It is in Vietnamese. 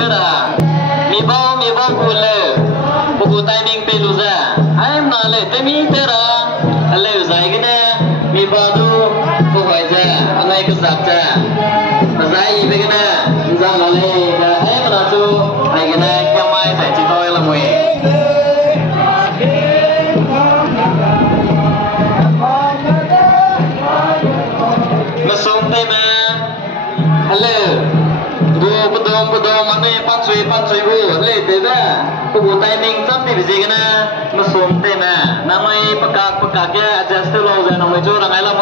nữa là mi bao buồn lệ buồn timing pe lu ra em nói lệ tới mi thế đó lệ dài cái nè mi bao tu phụ hỏi ra anh ấy cứ sắp ra dài về cái nè ra nói lệ em nói tu này cái nè cái mai phải chỉ tôi là mày Ngesonte ma, halo, bedom ane pansui bu, le tega, kubu timing tapi biji kena ngesonte ma, namai pekak ya adjust lo, namai curang alam